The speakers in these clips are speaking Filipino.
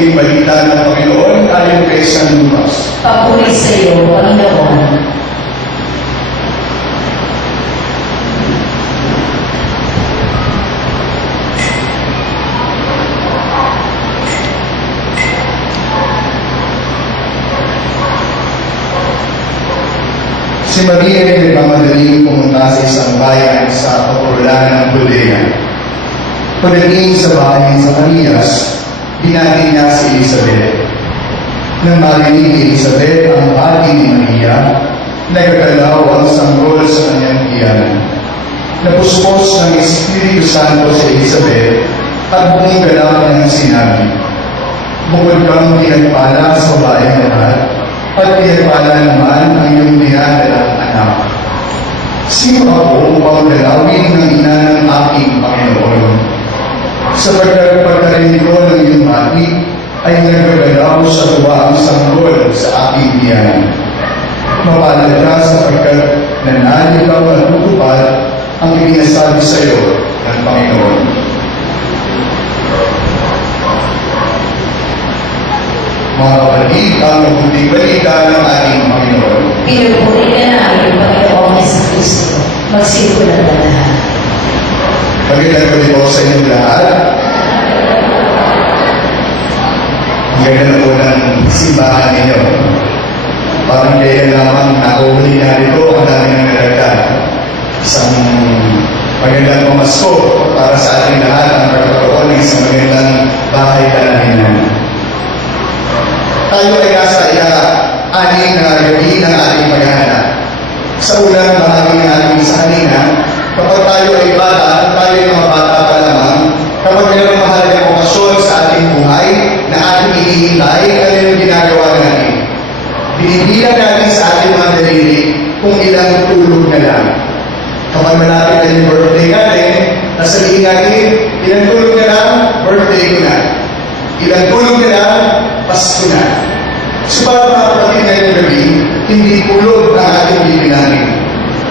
mabuting balita ng Panginoon ayon kay San Lucas. Papuri sa iyo, Panginoon. Si Maria ay nagmamadaling pumunta sa isang bayan sa kapuluran ng Judea. Pagdating sa bahay sa Marias, binati niya si Elizabeth. Nang marinig ni Elizabeth ang bati ni Maria, nagkagalaw ang sanggol sa kanyang tiyan. Napuspos ng Espiritu Santo si Elizabeth at buong galaw niyang sinabi, "Bukod kang pinagpala sa bayan lahat, at pinagpala naman ang iyong dinadalang anak. Sino ako upang dalawin ng ina ng aking Panginoon? Sapagkat pagkarinig ko ng iyong bati, ay nagagalaw sa tuwa ang sanggol sa aking tiyan. Mapalad ka sapagkat nanalo ka matutupad ang ibinasabi sa iyo ng Panginoon." Mga kapatid, ang mabuting balita ng ating Panginoon. Pinupuri ka namin, Panginoong Jesucristo. Magsimulan na lahat. Magandang gabi po sa inyong lahat. Ang ganda na po ng simbahan ninyo. Parang kaya lamang nakuhuli na rito ang dami ng nalagdan. Isang magandang pamasko para sa ating lahat ang pagkakaroon ng isang magandang bahay kalaminan. Tayo ay nasa ika-anim na gabi ng ating paghahanap. Sa unang bahagi ng ating kanina, kapag tayo ay bata, tayo ay mga bata pa lamang, kapag mayroong mahalagang okasyon sa ating buhay na ating ihihintay, ano yung ginagawa natin? Binibilang natin sa ating mga daliri kung ilang tulog na lang. Kapag malapit na yung birthday natin, nasabihin natin, ilang tulog na lang, birthday ko na. Ilang tulog na lang, Pasko na. So para mga kapatid na yung gabi, hindi tulog ang ating bibilangin.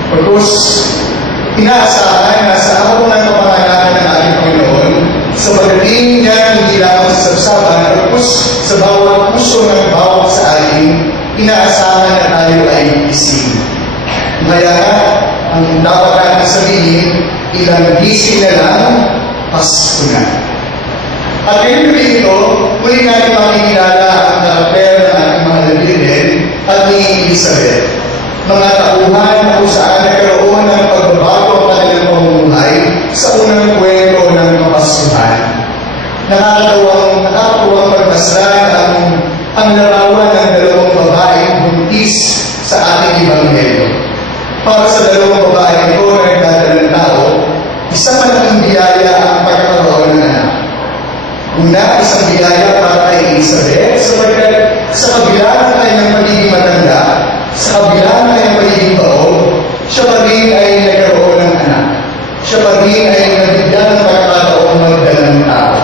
Pagkos, inaasahan na sa araw ng kapanganakan ng ating Panginoon, sa pagdating niya hindi lamang sa sabsaban, pagkos sa bawat puso ng bawat sa atin, inaasahan na tayo ay gising. Kaya ang dapat natin sabihin, ilang gising na lang, Pasko na. At ngayong gabi ito, muli natin makikilala ang karakter ng ating mga lalilin at ni Elizabeth. Mga tauhan na kung saan nagkaroon ng pagbabago ang kanilang pamumuhay sa unang kwento ng kapasuhan. Nakakatuwang pagmasdan ang larawan ng dalawang babaeng buntis sa ating Ebanghelyo. Para sa dalawang babaeng ito na nagdadalang tao, isang malaking biyaya ang pagkakaroon ng anak. Una, isang biyaya para kay Elizabeth, sapagkat sa kabila ng kanyang pagiging matanda, sa kabila ng kanyang pagiging baog, siya pa rin ay nagkaroon ng anak. Siya pa rin ay nabigyan ng pagkakataong magdalang tao.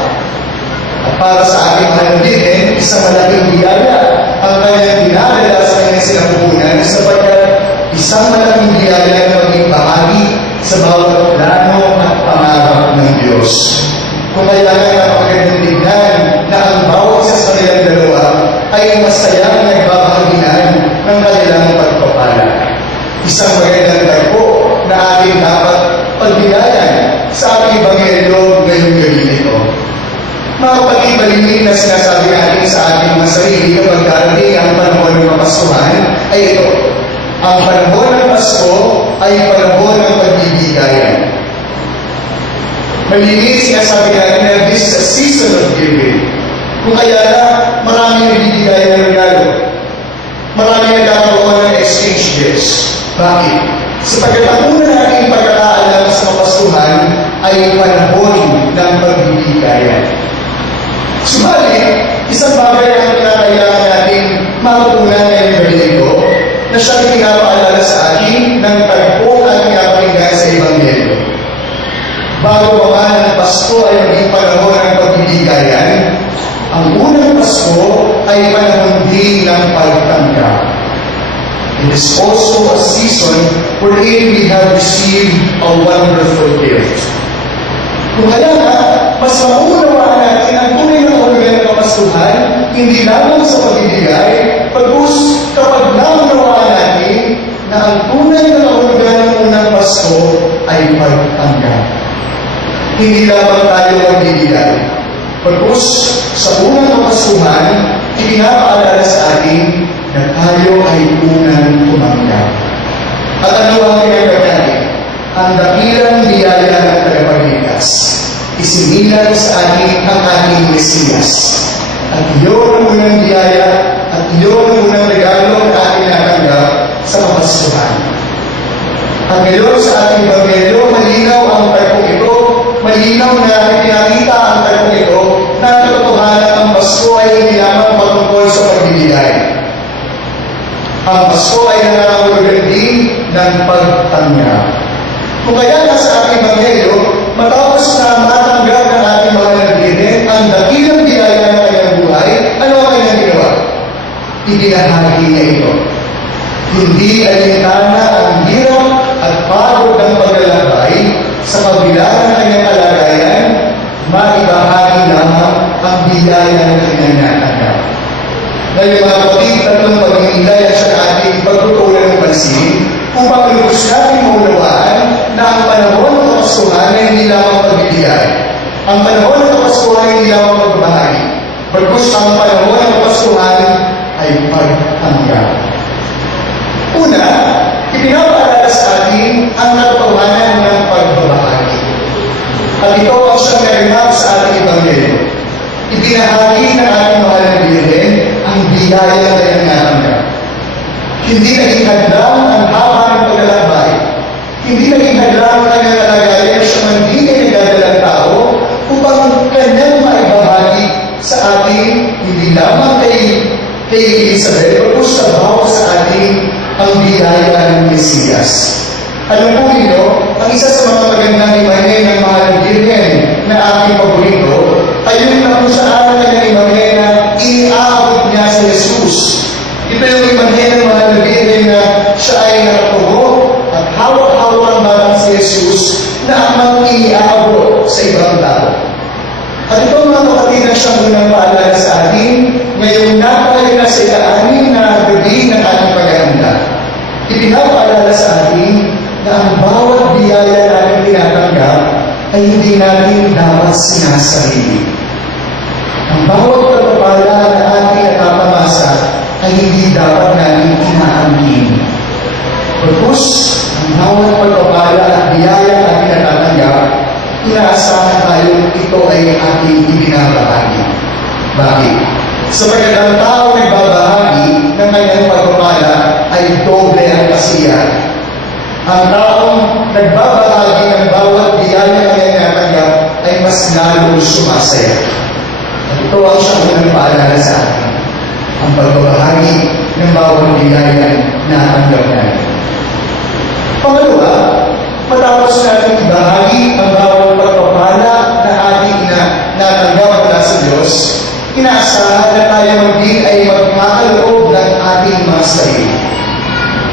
At para sa ating mahalin, isang malaking biyaya ang kanyang dinadala sa kanyang sinapupunan, sapagkat isang malaking biyaya na maging bahagi sa bawat plano at pangarap ng Diyos. Kung kaya napakagandang tignan na ang bawat isa sa kanilang dalawa ay masayang nagbabahaginan ng kanilang pagpapala. Isang magandang tagpo na ating dapat pagbigayan sa ating Ebanghelyo ngayong gabi nito. Mga kapatid, malimit na sinasabi natin sa ating mga sarili kapag darating ang panahon ng Kapaskuhan ay ito. Ang panahon ng Pasko ay panahon ng pagbibigayan. Malimit sinasabi natin na this is a season of giving. Kung kaya na maraming nabibigay ng regalo. Maraming nagkakaroon ng exchange gifts. Bakit? Sapagkat ang una nating pagkakaalam sa Kapaskuhan ay panahon ng pagbibigayan. Subalit, isang bagay ang kinakailangan natin matutunan ngayong gabi ito na siyang pinapaalala sa atin ng tagpo at pinapakinggan sa Ebanghelyo. Bago pa man ang Pasko ay maging panahon ng pagbibigayan, ang unang Pasko ay panahon din ng pagtanggap. It is also a season wherein we have received a wonderful gift. Kung kaya nga, mas maunawaan natin ang tunay na kahulugan ng Kapaskuhan hindi lamang sa pagbibigay, pagkus kapag naunawaan natin na ang tunay na kahulugan ng unang Pasko ay pagtanggap. Hindi lamang tayo magbibigay, pagkus sa unang Kapaskuhan, ipinapaalala sa atin na tayo ay unang tumanggap. At ano ang pinagkakali? Ang dakilang biyaya ng tagapagligtas. Isinilang sa atin ang ating Mesiyas. At iyon ang unang biyaya at iyon ang unang regalo na ating natanggap sa Kapaskuhan. At ngayon sa ating Ebanghelyo, malinaw ang tagpong ito, malinaw na pinakita ang tagpong ito na katotohanan ang Pasko ay hindi lamang patungkol sa pagbibigay. Ang Pasko ay nangangahulugan din ng pagtanggap. Kung kaya nasa ating Ebanghelyo, matapos na matanggap ng ating mga nagdirin ang dakilang biyaya ng kanyang buhay, ano ang kanyang ginawa? Ibinahagi niya ito. Hindi alintana ang hirap at pagod ng paglalakbay sa kabila ng kanyang kalagayan, maibahagi lamang ang biyaya ng kanyang natanggap. Ngayon mga kapatid, tatlong pag-iinday at sa ating pagtutulan ng pansin, upang lubos natin maunawaan na ang panahon ng Kapaskuhan ay hindi lamang pagbibigay. Ang panahon ng Kapaskuhan ay hindi lamang pagbahagi. Pagkus ang panahon ng Kapaskuhan ay pagtanggap. Una, ipinapaalala sa atin ang katotohanan ng pagbabahagi. At ito ang siyang narinap sa ating Ebanghelyo. Ibinahagi ng ating mahal na Birhen ang biyaya na kanyang natanggap. Hindi naging hadlang ang haba ng paglalakbay. Hindi naging hadlang ang kanyang kalagayan siya man di ay nagdadalang tao upang kanyang maibahagi sa ating hindi lamang kay Elizabeth, pagkus sa bawat sa ating ang biyaya ng Mesiyas. Alam po ninyo, ang isa sa mga magandang imahe ng mahal na Birhen na aking paborito ay yung na kung saan kanyang imahe na iaabot niya sa Jesus. Ito yung imahe ng mahal na Birhen na siya ay nakatugo at hawak-hawak ang batang si Jesus na amang iaabot sa ibang tao. At ito mga kapatid na siyang unang paalala sa atin ngayong napakayo na sa ika-anim na gabi ng ating paghahanda. Ipinapaalala sa atin na ang bawat biyaya natin tinatanggap ay hindi natin dapat sinasarili. Ang bawat pagpapala na ating nakapamasa ay hindi dapat natin inaangkin. Pagkus, ang bawat pagpapala at biyaya na ating natatanggap, inaasahan tayong ito ay ating ibinabahagi. Bakit? Sapagkat ang tao nagbabahagi ng kanyang pagpapala ay doble ang kasiyahan. Ang taong nagbabahagi ng bawat biyaya na kanyang natanggap ay mas lalong sumasaya. At ito ang siyang unang paalala sa atin. Ang pagbabahagi ng bawat biyaya na natanggap natin. Pangalawa, matapos natin ibahagi ang bawat pagpapala na ating natanggap mula sa Diyos, inaasahan na tayo maging ay magkakaloob ng ating mga sarili.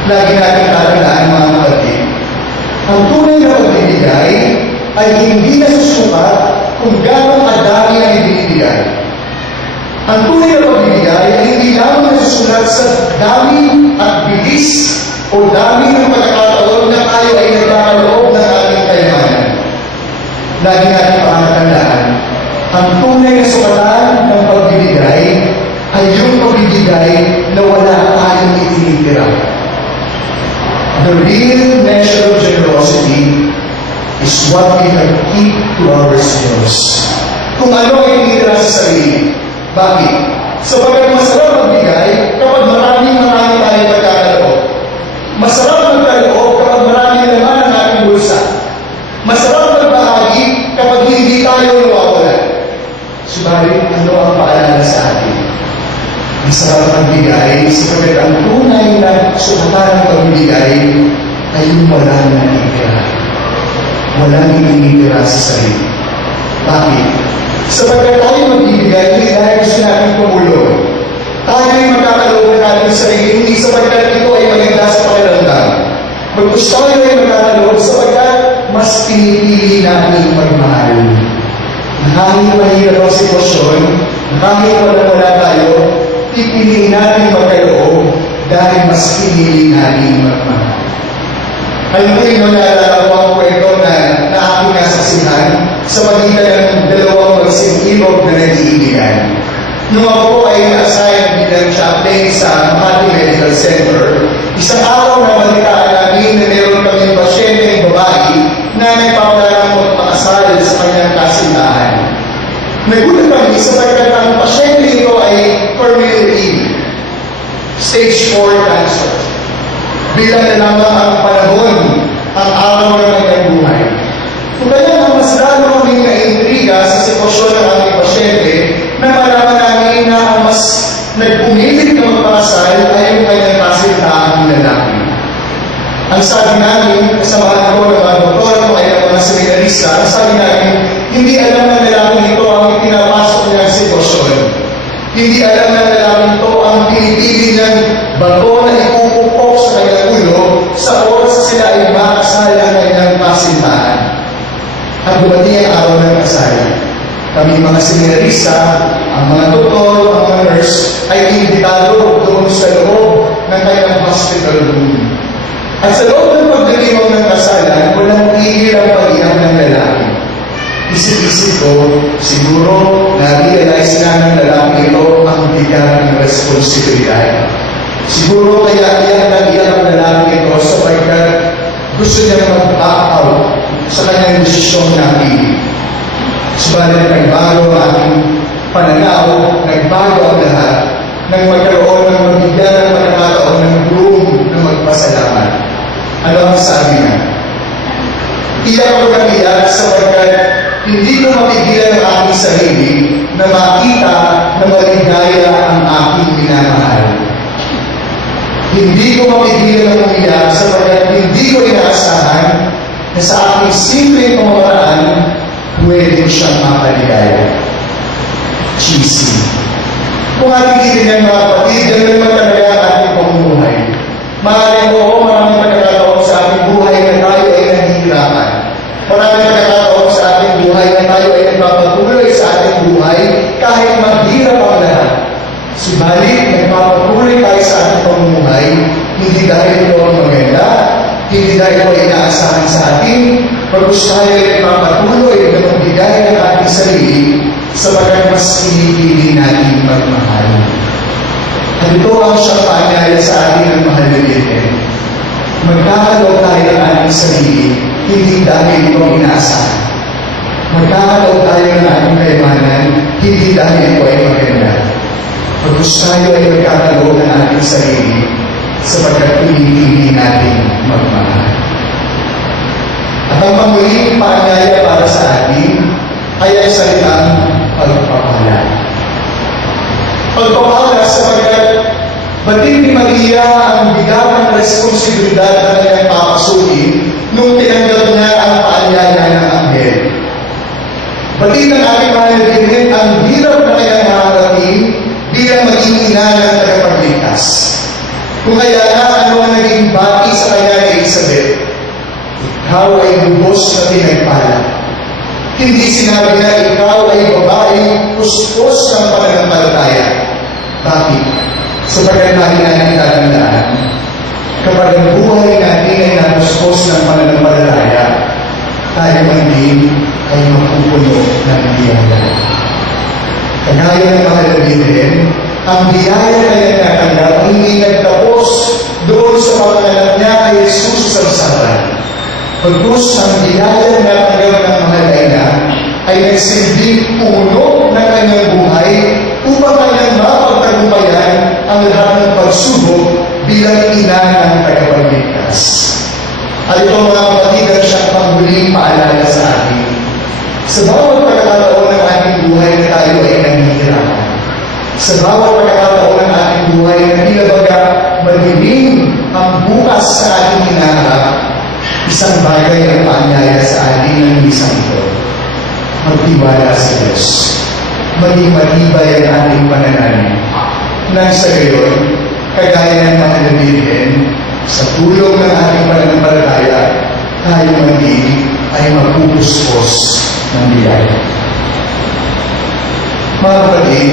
Lagi natin tatandaan mga kapatid. Ang tunay na pagbibigay ay hindi nasusukat kung gano'ng kadami ang ibinibigay. Ang tunay na pagbibigay ay hindi lamang nasusulat sa dami at bilis o dami ng pagkakataon na tayo ay nagkakaloob ng ating kayamanan. Lagi natin pakatandaan, ang tunay na sukatan ng pagbibigay ay yung pagbibigay na wala tayong itinitira. The real measure of generosity is what we can keep to ourselves. Kung ano ay itinitira sa sarili. Bakit? Sapagkat masarap magbigay kapag maraming tayo pagkakaloob. Masarap magkaloob kapag maraming naman ang ating bulsa. Masarap magbahagi kapag hindi tayo nawawalan. Subalit, ano ang paalala sa atin? Masarap magbigay sapagkat ang tunay na sukatan ng pagbibigay ay yung wala na itira. Walang itinitira sa sarili. Bakit? Sapagkat tayo magbibigay, hindi dahil gusto natin tumulong. Tayo ay magkakaloob na natin sa sarili, hindi sapagkat ito ay maganda sa pakiramdam. Bagkus tayo ay magkakaloob sapagkat mas pinipili natin magmahal. Kahit mahirap ang sitwasyon, kahit wala tayo, pipiliin natin magkaloob dahil mas pinili natin magmahal. Alam ko yung naalala ko ang kwento na aking nasaksihan sa pagitan ng dalawang magsing-ilog na nag-iibigan. Nung ako ay na-assign bilang chaplain sa Makati Medical Center, isang araw na balitaan namin na meron kaming pasyenteng babae na nagpapalang magpakasal sa kanyang kasintahan. Nagulat kami sapagkat ang pasyente ito ay terminally stage 4 cancer. Bilang na lamang ang panahon, ang araw na kanyang buhay. Kung kaya mas lalo kaming na-intriga sa sitwasyon ng aming pasyente na malaman namin na ang mas nagpumilit na magpakasal ay yung kanyang kasintahan ng lalaki. Ang sabi namin, kasamahan ko ng mga doktor o ay ng mga seminarista, ang sabi namin, hindi alam ng lalaki nito ang pinapasok niyang sitwasyon. Hindi alam ng lalaki nito ang pinipili niyang bato na ipupupok sa kanyang ulo sa oras na sila ay makasal ng kanyang kasintahan. At dumating ang araw ng kasal. Kami mga seminarista, ang mga doktor, ang mga nurse, ay imbitado doon sa loob ng kanyang hospital room. At sa loob ng pagdiriwang ng kasalan, walang tigil ang pag-iyak ng lalaki. Isip-isip ko, siguro na-realize na ng lalaki ito ang bigat ng responsibilidad. Siguro kaya iyak ang lalaki ito sapagkat gusto niya mag-back out sa kanyang desisyong napili. Subalit nagbago ang aking pananaw, nagbago ang lahat, nang magkaroon ng mabigyan ng pagkakataon ng room na magpasalamat. Ano ang sabi niya? Iyak ko ng iyak sapagkat hindi ko mapigilan ang aking sarili na makita na maligaya ang aking minamahal. Hindi ko mapigilan ang umiyak sapagkat hindi ko inaasahan na sa aking simpleng pamamaraan pwede siyang makaligaya. Cheesy. Kung ating yan mga kapatid, yan naman talaga ang ating pamumuhay. Maaaring oo, maraming pagkakataon sa ating buhay na tayo ay nahihirapan. Maraming pagkakataon sa ating buhay na tayo ay nagpapatuloy sa ating buhay kahit maghirap ang lahat. Subalit, nagpapatuloy tayo sa ating pamumuhay, hindi dahil ito ang maganda, hindi dahil ito ay inaasahan sa atin, pagkus tayo ay nagpapatuloy na magbigay ng ating sarili sapagkat mas pinipili natin magmahal. At ito ang siyang paanyaya sa atin ng mahal na Birhen. Magkakalaw tayo ng ating sarili, hindi dahil ito ang inaasahan. Magkakalaw tayo ng ating kayamanan, hindi dahil ito ay maganda. Pagkus tayo ay magkakalaw ng ating sarili sapagkat pinipili natin magmahal. At ang panguling paanyaya para sa atin ay ang salitang pagpapala. Pagpapala sapagkat bating ni Maria ang bigat ng responsibilidad na kanyang papasukin nung tinanggap niya ang paanyaya ng anghel. Bating ng ating mahal na Birhen ang hirap na kanyang nakarating bilang maging ina ng tagapagligtas. Kung kaya nga ano ang naging bati sa kanya ni Elizabeth, ikaw ay lubos na pinagpala. Hindi sinabi na ikaw ay babaeng puspos ng pananampalataya. Bakit? Sapagkat natin natin tatandaan, kapag ang buhay natin ay napuspos ng pananampalataya, tayo man din ay mapupuno ng biyaya. Kagaya ng mahal na Birhen, ang biyaya na nagkakanggap ang hindi nagtapos doon sa pangalan niya kay Jesus sa Sabat. Pagkus ang biyaya na nagkakanggap ng mahal na ay nagsilbing puno ng kanyang buhay upang kanyang mapagtagumpayan ang lahat ng pagsubok bilang ina ng tagapagligtas. At ito mga kapatid ang siyang panghuling paalala sa atin. Sa bawat pagkakataon ng ating buhay na tayo ay nanghihirapan. Sa bawat pagkakataon ng ating buhay na tinabaga madilim ang bukas sa ating hinaharap, isang bagay ang paanyaya sa atin ng isang ito. Magtiwala sa Diyos. Maging matibay ang ating pananalig. Nang sa gayon, kagaya ng mahal na Birhen, sa tulong ng ating pananampalataya, tayo maging ay mapupuspos ng biyaya. Mga kapatid,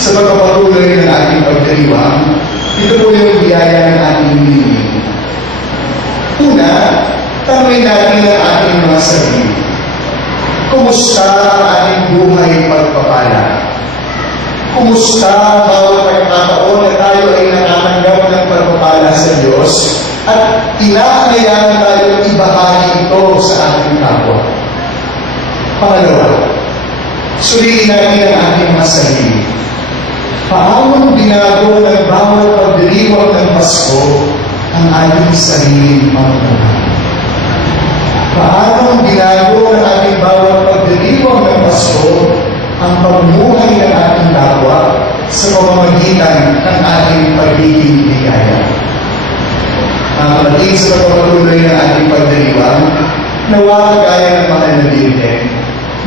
sa pagpapatuloy ng ating pagdiriwang, ito po yung biyaya ng ating hinihingi. Una, tanungin natin ang ating mga sarili. Kumusta ang ating buhay pagpapala? Kumusta bawat pagkakataon na tayo ay nakatanggap ng pagpapala sa Diyos at inaanyayahan tayo ibahagi ito sa ating kapwa? Pangalawa, suriin natin ang ating mga sarili. Paano binago ng bawat pagdiriwang ng Pasko ang ating sariling pamumuhay? Paano binago ng ating bawat pagdiriwang ng Pasko ang pamumuhay ng ating kapwa sa pamamagitan ng ating pagiging ligaya? Ang kapatid, sa pagpapatuloy ng ating pagdiriwang, nawa kagaya ng mga nabibigay,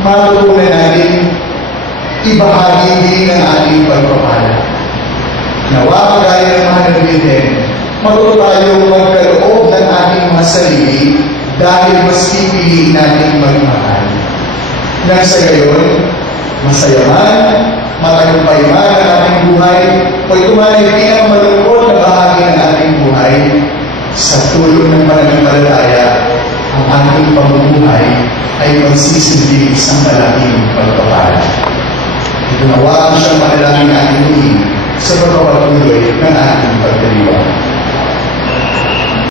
matutunan natin ibahagi din ang ating pagpapala. Nawa kagaya ng mga nabibigay, matuto tayong magkaloob ng ating mga sarili dahil mas pipiliin natin magmahal. Nang sa gayon, masaya man, matagumpay man ang ating buhay, o ito man ay pinakamalungkot na bahagi ng ating buhay, sa tulong ng pananampalataya, ang ating pamumuhay ay magsisilbi isang malaking pagpapala. Ito nawa ang siyang mahalangin ating huling sa pagpapatuloy ng ating pagdiriwang.